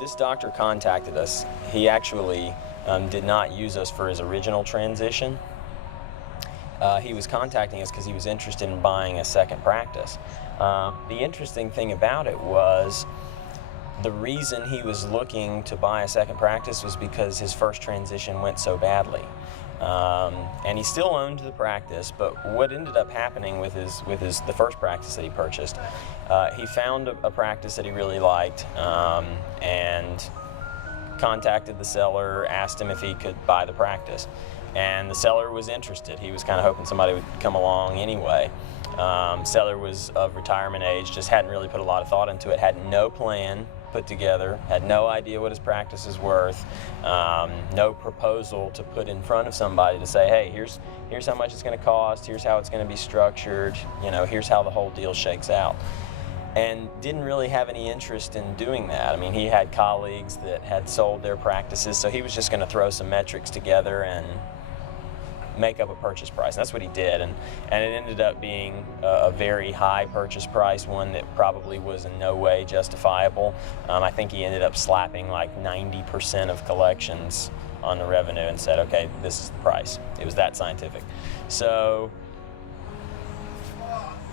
this doctor contacted us. He actually did not use us for his original transition. He was contacting us because he was interested in buying a second practice. The interesting thing about it was the reason he was looking to buy a second practice was because his first transition went so badly. And he still owned the practice, but what ended up happening with the first practice that he purchased, he found a practice that he really liked, and contacted the seller, asked him if he could buy the practice. And the seller was interested. He was kind of hoping somebody would come along anyway. Seller was of retirement age, just hadn't really put a lot of thought into it, had no plan put together, had no idea what his practice is worth, no proposal to put in front of somebody to say, hey, here's how much it's going to cost, here's how it's going to be structured, here's how the whole deal shakes out. And didn't really have any interest in doing that. I mean, he had colleagues that had sold their practices, so he was just going to throw some metrics together and make up a purchase price. And that's what he did, and it ended up being a very high purchase price, one that probably was in no way justifiable. I think he ended up slapping like 90% of collections on the revenue and said, okay, this is the price. It was that scientific. So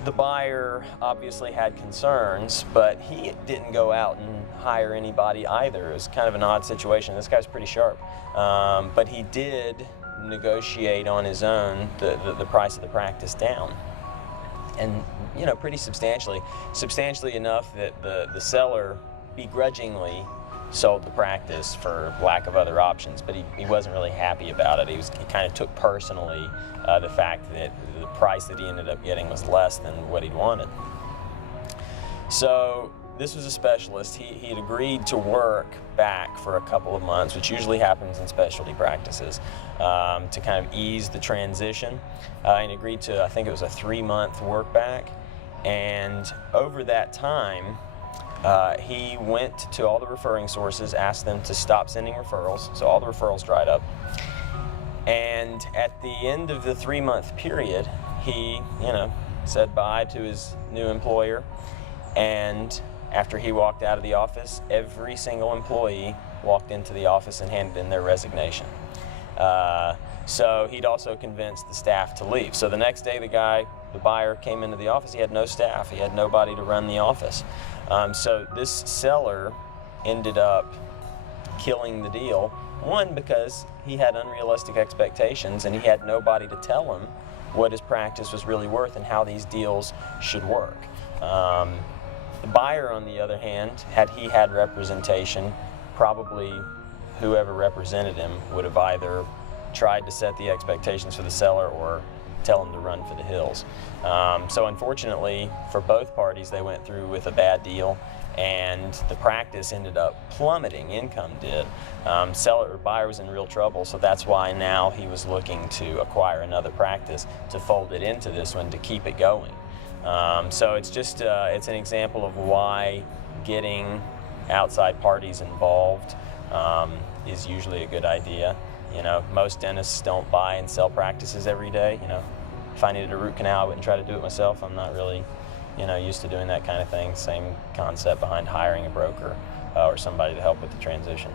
the buyer obviously had concerns, but he didn't go out and hire anybody either. It was kind of an odd situation. This guy's pretty sharp, but he did negotiate on his own the price of the practice down, and pretty substantially enough that the seller begrudgingly sold the practice for lack of other options, but he wasn't really happy about it. He kind of took personally the fact that the price that he ended up getting was less than what he'd wanted. So this was a specialist. He had agreed to work back for a couple of months, which usually happens in specialty practices, to kind of ease the transition. And agreed to, I think it was a 3-month work back. And over that time, he went to all the referring sources, asked them to stop sending referrals, so all the referrals dried up. And at the end of the 3-month period, he, said bye to his new employer, and after he walked out of the office, every single employee walked into the office and handed in their resignation. So he'd also convinced the staff to leave. So the next day, the buyer came into the office, he had no staff, he had nobody to run the office. So this seller ended up killing the deal, one, because he had unrealistic expectations and he had nobody to tell him what his practice was really worth and how these deals should work. The buyer, on the other hand, had he had representation, probably whoever represented him would have either tried to set the expectations for the seller or tell him to run for the hills. So unfortunately, for both parties, they went through with a bad deal, and the practice ended up plummeting. Income did. Buyer was in real trouble, so that's why now he was looking to acquire another practice to fold it into this one to keep it going. So it's just it's an example of why getting outside parties involved is usually a good idea. Most dentists don't buy and sell practices every day. If I needed a root canal, I wouldn't try to do it myself. I'm not really, used to doing that kind of thing. Same concept behind hiring a broker or somebody to help with the transition.